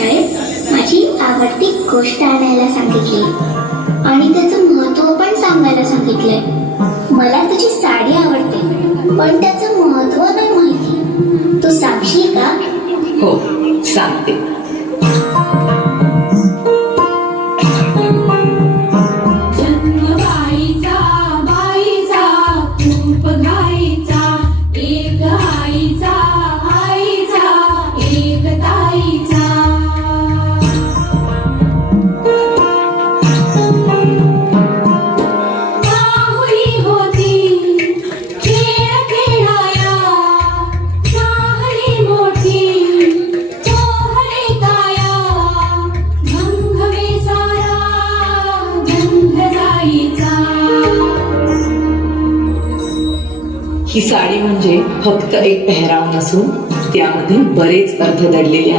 शाळेत माझी आवडती गोष्ट आणायला सांगितली आणि त्याचं महत्व पण सांगायला सांगितलंय. मला तुझी साडी आवडते पण त्याचं महत्व नाही माहिती. तू सांगशील का? हो, सांगते. ही साडी म्हणजे फक्त एक पेहराव नसून त्यामध्ये बरेच अर्थ दडलेले आहेत.